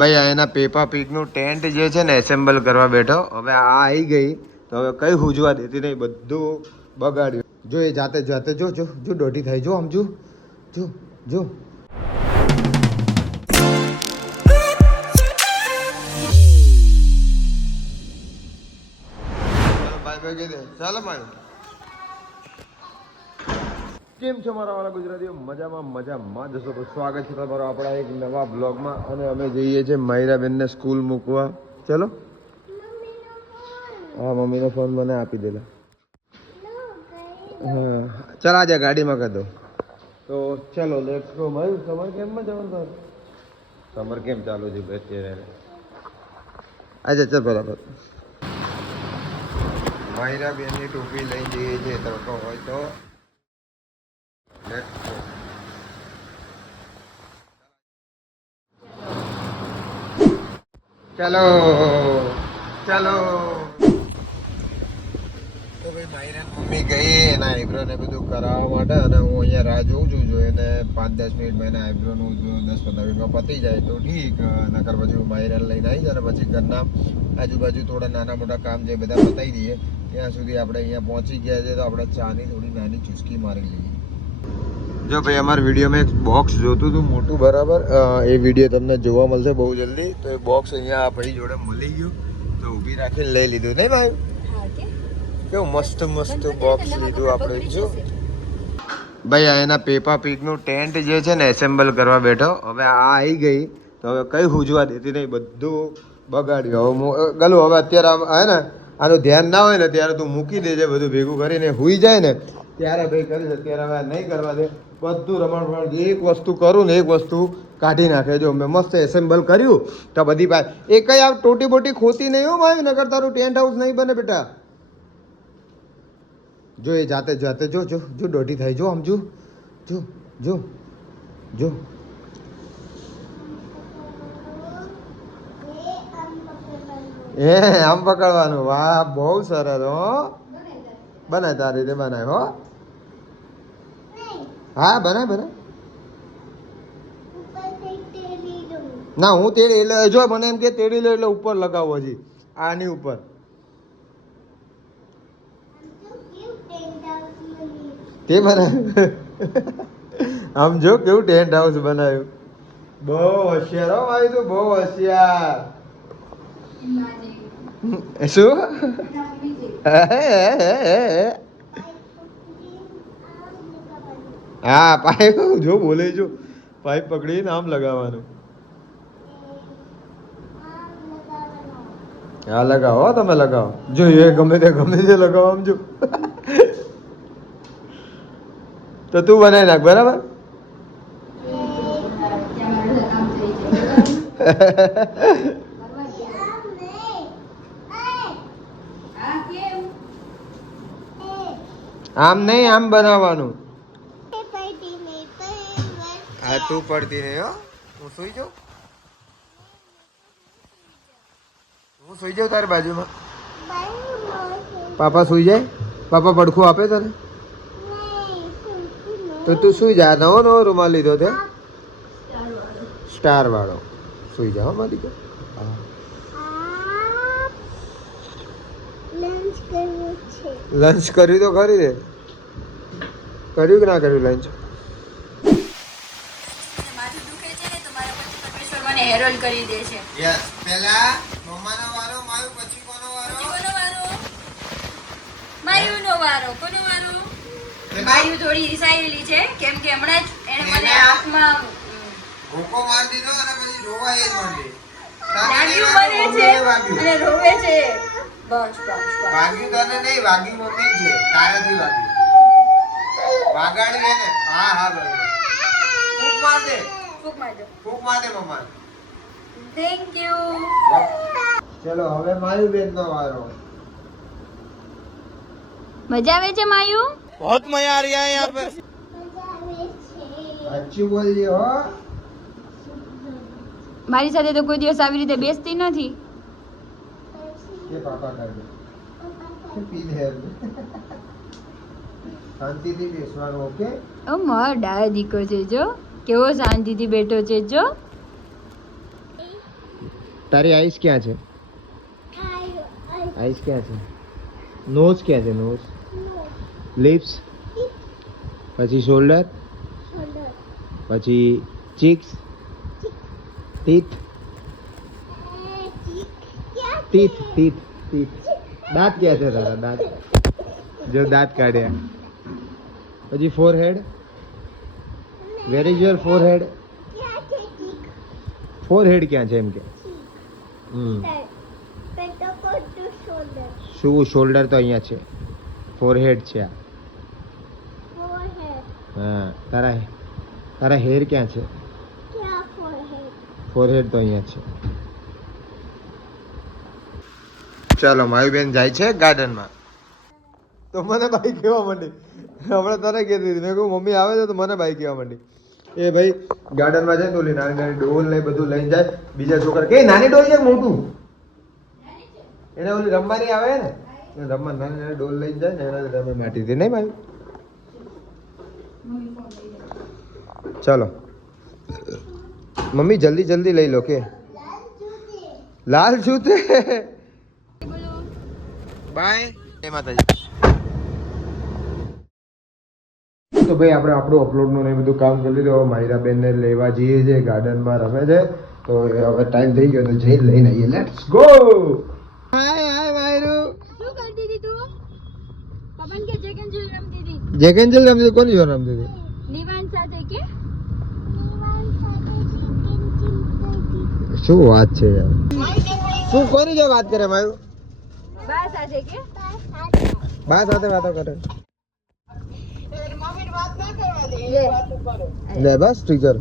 ભાઈ, આ એના પેપા પીકનું ટેન્ટ જે છે ને એસેમ્બલ કરવા બેઠો. હવે આ આવી ગઈ. તો હવે કઈ હુજવા દેતી નહીં, બધું બગાડ્યું. જો એ જાતે જાતે જો જો જો દોઢી થાય. જો આમ જો જો જો. ચાલો, ભાઈ ચાલો, ભાઈ. કેમ છો મારા વાળા ગુજરાતીઓ? મજામાં મજામાં જશો તો સ્વાગત છે તમારો આપણા એક નવા બ્લોગમાં. અને અમે જઈએ છીએ માયરાબેનને સ્કૂલ મૂકવા. ચલો. હા, મમ્મીનો ફોન મને આપી દેલા. હા. ચાલ, આજે ગાડીમાં કરી દો તો ચલો લેટ્સ ગો માયું સમર કેમ્પમાં જવાનું તારે? સમર કેમ ચાલુ છે અત્યારે? આજે ચાલ, બરાબર. માયરાબેનની ટોપી લઈ જઈએ છીએ, તડકો હોય તો. ચાલો ચાલો. તો ભાઈ માયરાની મમ્મી ગઈ એના આઈબ્રો ને બધું કરાવવા માટે અને હું અહીંયા રાહ જોઉં છું જો એને પાંચ દસ મિનિટમાં એના આઈબ્રોનું જો દસ પંદર મિનિટમાં પતી જાય તો ઠીક. નકર પછી માયરાને લઈને આવી જાય અને પછી ઘરના આજુબાજુ થોડા નાના મોટા કામ જે બધા પતાવી દઈએ, ત્યાં સુધી આપણે અહીંયા પહોંચી ગયા છે, તો આપણે ચાની થોડી નાની ચુસ્કી મારી લઈએ. જો ભાઈ અમારા વિડીયોમાં એક બોક્સ જોતું હતું મોટું બરાબર. એ વીડિયો તમને જોવા મળશે બહુ જલ્દી. તો એ બોક્સ અહીંયા ભાઈ જોડે મળી ગયું. તો ઊભી રાખીને લઈ લીધું. નહીં ભાઈ? કેવું મસ્ત મસ્ત બોક્સ લીધું આપણે. જો. ભાઈ આ એના પેપા પીકનું ટેન્ટ જે છે ને એસેમ્બલ કરવા બેઠો. હવે આ આવી ગઈ. તો હવે કઈ હુજવા દેતી નહીં. બધું બગાડ્યું. હવે ગલું હવે અત્યારે આમ હે ને? આનું ધ્યાન ના હોય ને ત્યારે તું મૂકી દેજે બધું ભેગું કરીને. હુઈ જાય ને ત્યારે ભાઈ કરીશ અત્યારે હવે નહીં કરવા દે. બધું રમણ એક વસ્તુ કરું ને એક વસ્તુ કાઢી નાખે. જો મેં મસ્ત એસેમ્બલ કર્યું, તો બધી પાસે એ કઈ આ ટોટી બોટી ખોતી નહીં હો ભાઈ નગર તારું ટેન્ટ હાઉસ નહીં બને બેટા. જો એ જાતે જાતે જો જો જો, દોઢી થાય. જો આમ જો જો જો જો. એ આમ પકડવાનું. વાહ, બહુ સરસ, હો. બનાય તારી રીતે બનાય, હો. હા બનાય બનાય ના હું એટલે જો મને એમ કે તેડી લો એટલે ઉપર લગાવો હજી. આની ઉપર. તે બનાવ્યું આમ જો કેવું ટેન્ટ હાઉસ બનાવ્યું. બહુ હોશિયાર હો ભાઈ તું બહુ હોશિયાર. શું? હા પાઇપ જો બોલે જો. પાઇપ પકડીને આમ લગાવવાનું. હા લગાવો તમે લગાવો. જો એ ગમે તે ગમે તે લગાવો આમ જો. તો તું બનાવી નાખ બરાબર? આમ નહીં આમ બનાવવાનું. હા તું પડતી નહીં હો. હું સુઈ જાઉં? હું સુઈ જાઉં તારી બાજુમાં? પાપા સુઈ જાય? પાપા પડખું આપે તને? તો તું સુઈ જા. નવો નવો રૂમાલ લીધો તે. સ્ટાર વાળો. સુઈ જાઓ હો મારી દીકરી. લંચ કર્યું તો કરી દે કર્યું કે ના કર્યું લંચ માથું દુખે છે ને તો મારા પછી મને કરી દે છે. યસ પહેલા મમ્માનો વારો મારું પછી કોનો વારો? કોનો વારો? માયુનો વારો. કોનો વારો? માયુ થોડી રિસાયેલી છે કેમ કે હમણાં જ એને મને આંખમાં ભૂકો માર દીધો અને પછી રોવા એ જ માંડી. લાગ્યું બને છે અને રોવે છે. બસ બસ વાગ્યું તને નહીં વાગ્યું મમ્મી છે. તારાથી વાગ્યું. વાગાડી એને. હા હા બરાબર. ફૂક માર દે. ફૂંક મારજો ફૂક માર દે મમ્મા થેન્ક યુ ચલો હવે માયુ બેન નો વારો. મજા આવે છે માયુ? બહુત મજા આ રહી હે યહાં પે સાચું બોલીએ હો. મારી સાથે તો કોઈ દિવસ આવી રીતે બેસતી નથી. કે પાપા કરે. પી લે શાંતિથી બેસવાનું ઓકે? ઓ મારા ડાય દીકો છે જો. કેવો શાંતિથી બેઠો છે જો. તારી આઈસ ક્યાં છે? આઈસ ક્યાં છે? નોઝ ક્યાં છે, નોઝ? લિપ્સ? પછી શોલ્ડર? પછી cheeks? Teeth? Teeth teeth teeth. દાંત ક્યાં છે તારા, દાંત? જો દાંત કાઢ્યા. પછી forehead where is your forehead ક્યાં છે એમ કે? શું શોલ્ડર તો અહીંયા છે. ફોરહેડ છે આ. હા તારા તારા હેર ક્યાં છે? ફોરહેડ તો અહીંયા છે. ચાલો મારી બેન જાય છે ગાર્ડનમાં. તો મને બાઈક કહેવા માંડી. હમણાં તને કહેતી હતી. મેં કહ્યું મમ્મી આવે છે તો મને બાઈક કહેવા માંડી. એ ભાઈ ગાર્ડનમાં જાય ને ઓલી નાની નાની ડોલ ને બધું લઈને જાય. બીજા છોકરા કે નાની ડોલ છે મોટું? એને ઓલી રમવાની આવે ને? રમવા નાની નાની ડોલ લઈને જાય ને એના રમે માટીથી નહીં ભાઈ ચાલો. મમ્મી જલ્દી જલ્દી લઈ લો કે. લાલ જૂતે. બાય. જય માતાજી. તો ભાઈ આપણે આપણું અપલોડનું ને એ બધું કામ કરી લીધું. હવે માયરા લેવા જઈએ છીએ ગાર્ડનમાં રમે છે. તો હવે ટાઈમ થઈ ગયો તો જઈ લઈને આવીએ. લેટ્સ ગો હાય હાય માયરું શું કરતી હતી તું? પવન કે જેકન રમતી હતી? જેક રમતી હતી? કોની રમતી હતી? નિવાન સાથે કે? શું વાત છે યાર? શું કોની જો વાત કરે માયુ બા સાથે કે? બા સાથે વાતો કરે. લે બસ, ટીચર.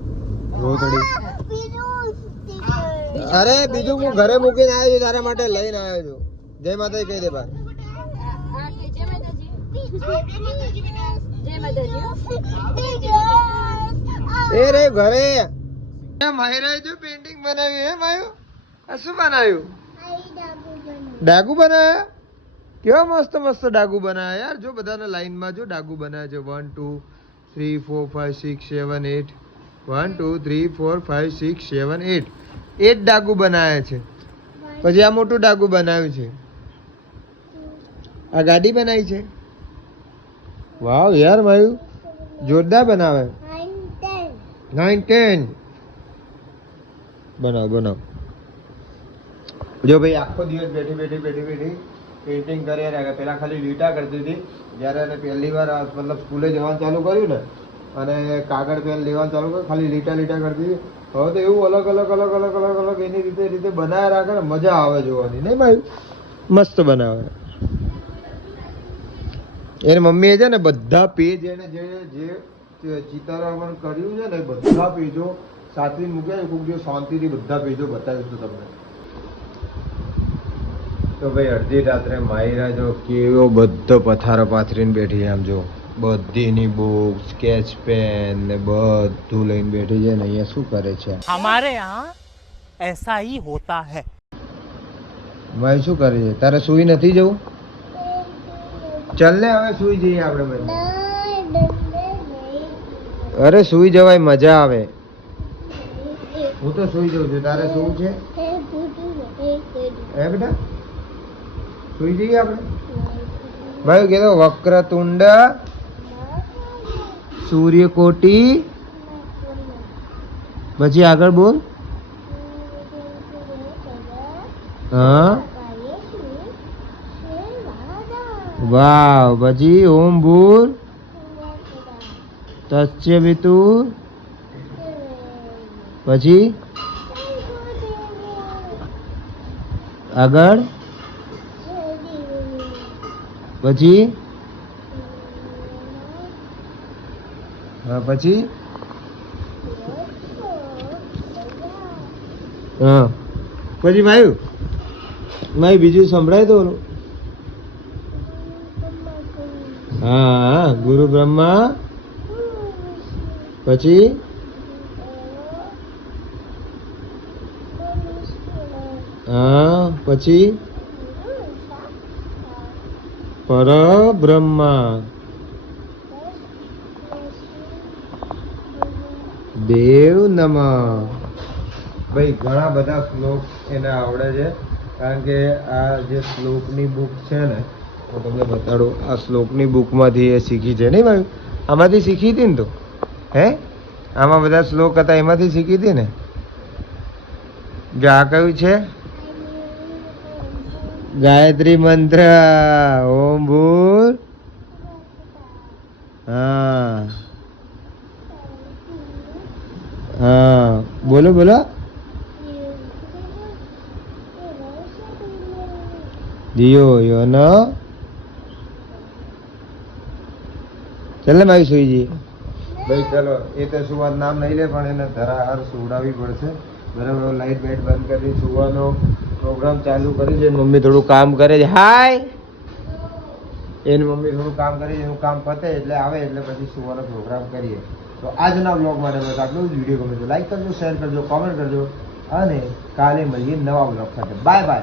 અરે, બીજું હું ઘરે મૂકીને આવ્યો છું, તારા માટે લઈને આવ્યો છું. જય માતાજી, કહી દે બા આ કે જય માતાજી જય માતાજી એ રે, ઘરે. માયરાએ જો પેન્ટિંગ બનાવી હે માયો? આ શું બનાવ્યું? ડાગુ બનાવ્યા? કેવા મસ્ત મસ્ત ડાગુ બનાવ્યા યાર. જો બધાને લાઈનમાં જો ડાગુ બનાવ્યા છે. One two three four five six seven eight one two three four five six seven eight eight ડાગુ બનાવ્યા છે. પછી આ મોટું ડાગુ બનાવ્યું છે. આ ગાડી બનાવી છે? વાવ યાર મારું જોરદાર બનાવે. નાઇન ટેન બનાવ બનાવ. જો ભાઈ આખો દિવસ બેઠી બેઠી બેઠી બેઠી પેઇન્ટિંગ કરી રહ્યા પહેલાં ખાલી લીટા કરતી હતી. જ્યારે એને પહેલી વાર મતલબ સ્કૂલે જવાનું ચાલુ કર્યું ને, અને કાગળ પેન લેવાનું ચાલુ કર્યું, ખાલી લીટા લીટા કરતી હતી. હવે તો એવું અલગ અલગ અલગ અલગ અલગ અલગ એની રીતે રીતે બનાવ્યા રાખે ને, મજા આવે જોવાની. નહીં ભાઈ? મસ્ત બનાવે. એની મમ્મીએ છે ને, બધા પેજ એને જે જે ચિતારામણ કર્યું છે ને, બધા પેજો સાચવી મૂક્યા કોઈક જો શાંતિથી બધા પેજો બતાવીશું તમને. તો ભાઈ અડધી રાત્રે માયરા જો કેવો બધો પથારો પાથરીને બેઠી આમ જો બધીની બુક સ્કેચ પેન ને બધું લઈને બેઠી છે ને અહીંયા શું કરે છે અમારે યહાં એસા હી હોતા હે ભાઈ શું કરે છે તારે સુઈ નથી જવું ચાલ ને હવે સુઈ જઈએ આપણે બધા અરે સુઈ જવાય મજા આવે હું તો સુઈ જઉં છું તારે સૂવું છે એ બેટા સુઈ જઈએ આપણે? ભાઈ કીધો વક્રતુંડ, સૂર્યકોટી, પછી આગળ બોલ. હા. વાવ, પછી ઓમ ભૂર, તસ્ય વિતુર, પછી આગળ. પછી? હા પછી? હા. પછી માયું માય બીજું સંભળાય તો હા, ગુરુ બ્રહ્મા. પછી? હા, પછી? પરબ્રહ્મા. દેવ નમ. ભાઈ, ઘણા બધા શ્લોક એને આવડે છે, કારણ કે આ જે શ્લોકની બુક છે ને, હું તમને બતાડું, આ શ્લોકની બુકમાંથી એ શીખી છે. નહીં ભાઈ આમાંથી શીખી હતી ને તો? હે? આમાં બધા શ્લોક હતા, એમાંથી શીખી હતી ને? જો આ કયું છે? ગાયત્રી મંત્ર. ઓમ ભૂલ હા. બોલો બોલો. દિયો યોનો ચાલ ને ભાઈ સુઈ જઈએ ભાઈ, ચલો. એ તો સુવા નામ નહીં લે, પણ એને ધરા હાર સુવડાવવી પડશે. બરાબર, લાઈટ બાઈટ બંધ કરી, સુવાનો. પ્રોગ્રામ ચાલુ કરી છે મમ્મી થોડું કામ કરે છે. હાય! એની મમ્મી થોડું કામ કરી એનું કામ પતે એટલે આવે એટલે પછી સુવાનો પ્રોગ્રામ કરીએ. તો આજના બ્લોગ માટે બસ આટલું જ. વીડિયો ગમે તો લાઈક કરજો શેર કરજો કોમેન્ટ કરજો અને કાલે મળીએ નવા બ્લોગ સાથે. Bye bye